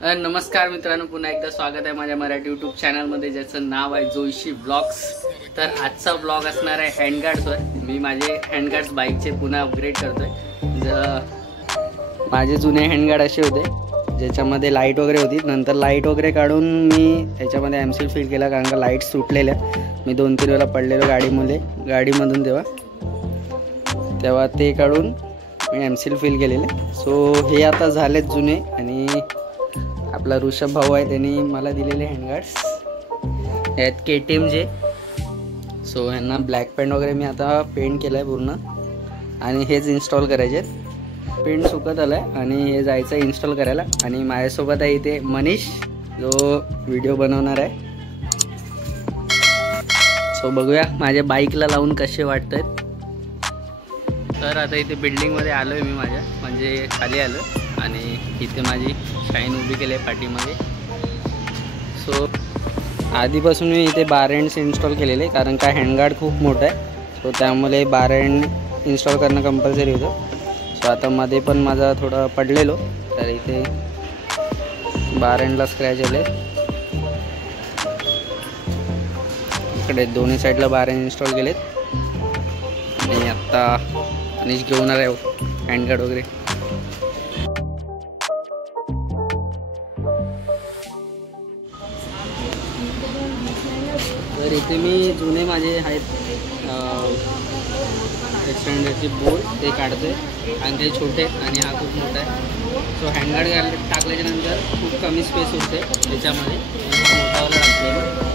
नमस्कार मित्रांनो, पुन्हा एकदा स्वागत आहे माझ्या मराठी यूट्यूब चॅनलमध्ये ज्याचं नाव आहे जोशी ब्लॉग्स। तर आजचा ब्लॉग असणार आहे हँडगार्ड्सवर। मी माझे हँडगार्ड्स बाईकचे पुन्हा अपग्रेड करतोय। माझे जुने हँडगार्ड असे होते ज्याच्यामध्ये लाईट वगैरे होती, नंतर लाईट वगैरे काढून मी त्याच्यामध्ये एमसील फिल केला, कारण का लाईट सुटलेल्या। मी 2-3 वेळा पडलेलो गाडीमधून तेव्हा ते काढून मी एमसील फिल केलेले। सो हे आता झालेत जुने, आणि आपला ऋषभ भाऊ आहे त्यांनी मला दिलेले हँडगार्ड्स आहेत KTMचे। सो ह्यांना ब्लॅक पेंट वगैरे मी आता पेंट केलं आहे पूर्ण, आणि हेच इन्स्टॉल करायचे आहेत। पेंट सुकत आलं आहे आणि हे जायचं आहे इन्स्टॉल करायला। आणि माझ्यासोबत आहे इथे मनीष, जो व्हिडिओ बनवणार आहे। सो बघूया माझ्या बाईकला लावून कसे वाटत आहेत। तर आता इथे बिल्डिंगमध्ये आलो आहे मी, माझ्या म्हणजे खाली आलो, आणि इथे माझी शाईन उभी केली आहे पाठीमध्ये। सो आधीपासून मी इथे बार एंड्स इन्स्टॉल केलेले, कारण का हँडगार्ड खूप मोठं आहे, सो त्यामुळे बार एंड इन्स्टॉल करणं कंपल्सरी होतं। सो आता मध्ये पण माझा थोडा पडलेलो, तर इथे बार एंडला स्क्रॅच आले। इकडे दोन्ही साईडला बार एंड इन्स्टॉल केलेत, आणि आता अनिश घेऊन आला आहे हँडगार्ड वगैरे। तर इथे मी जुने माझे आहेत एक्सटेंडरचे बोर्ड ते काढते, आणि ते छोटे आणि हा खूप मोठा आहे। सो हँडगार्ड टाकल्याच्यानंतर खूप कमी स्पेस होते त्याच्यामध्ये, मोठावाला टाकलेलं।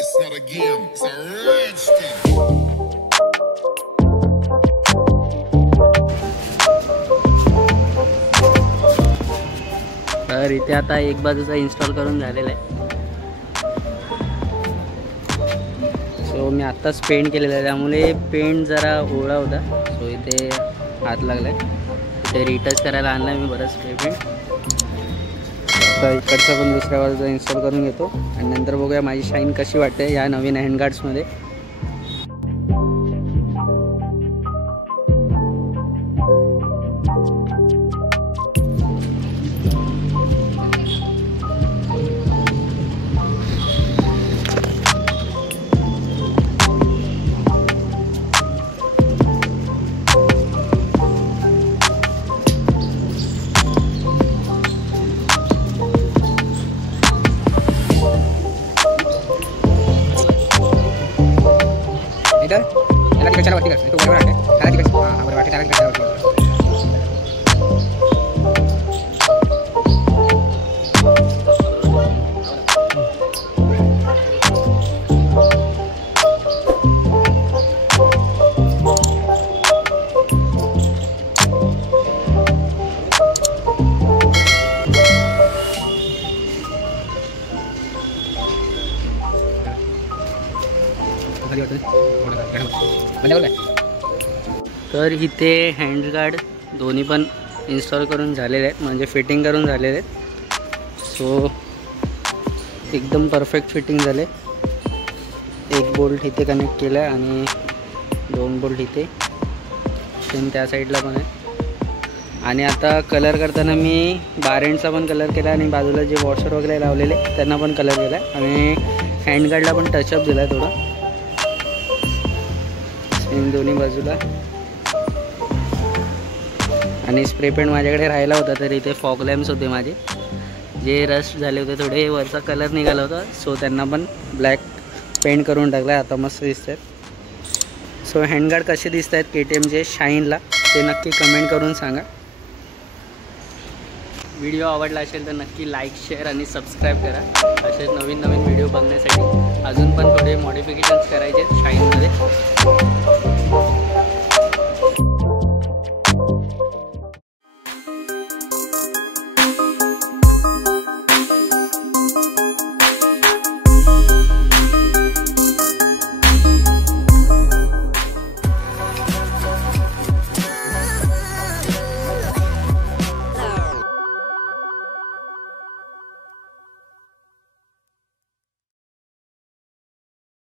It's not a game, it's a rich thing. तर इथे आता एक बाजूचा इन्स्टॉल करून झालेला आहे। सो मी आत्ताच पेंट केलेला आहे, त्यामुळे पेंट जरा ओला होता, सो इथे हात लागला आहे। इथे रिटच करायला आणला मी बरंच पेंट। आता इकडचा पण दुसऱ्या बाजूचा इन्स्टॉल करून घेतो, आणि नंतर बघूया माझी शाईन कशी वाटते या नवीन हँडगार्ड्समध्ये। याला तिकडच्या वरती कर, तो बरोबर आहे त्याला तिकडे, हां बरोबर आहे त्याला तिकडच्या वरती कर। तर इथे हँडगार्ड दोन्ही पण इन्स्टॉल करून झालेले आहेत, म्हणजे फिटिंग करून झालेले आहेत। सो एकदम परफेक्ट फिटिंग झाले। एक बोल्ट इथे कनेक्ट केला आहे, आणि 2 बोल्ट इथे, सेम त्या साईडला पण आहे। आणि आता कलर करताना मी बार एंडचा पण कलर केला, आणि बाजूला जे वॉशर वगैरे लावलेले त्यांना पण कलर केला आहे, आणि हँडगार्डला पण टचअप दिला आहे थोडा सेम दोन्ही बाजूला। आणि स्प्रे पेंट माझ्याकडे राहिला होता, तर इथे फॉग लॅम्प्स होते माझे, जे रस्ट झाले होते थोडे, वरचा कलर निघाला होता, सो त्यांना पण ब्लॅक पेंट करून टाकला आहे। आता मस्त दिसत आहेत। सो हँडगार्ड कसे दिसत आहेत KTMचे शाईनला, ते नक्की कमेंट करून सांगा। व्हिडिओ आवडला असेल तर नक्की लाईक, शेअर आणि सबस्क्राईब करा। असेच नवीन नवीन व्हिडिओ बघण्यासाठी अजून पण थोडे मॉडिफिकेशन्स करायचे शाईनमध्ये।